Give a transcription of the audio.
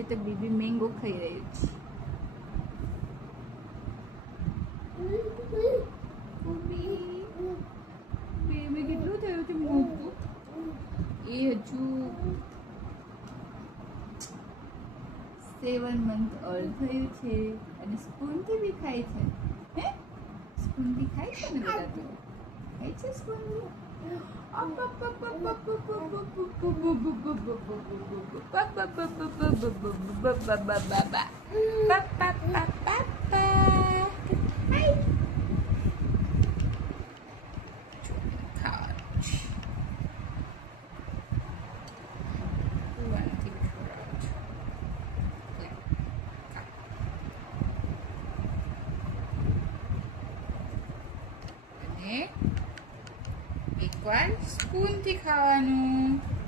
આજે તો baby mango ખાઈ રહ્યું છે. બેબી કેટલું થયું છે મોટું? એ હજુ 7 month old થયું છે અને સ્પૂનથી બી ખાય છે. હે સ્પૂનથી ખાય છે ને બધા તો ખાય છે સ્પૂનથી. એકવાર સ્પૂનથી ખાવાનું.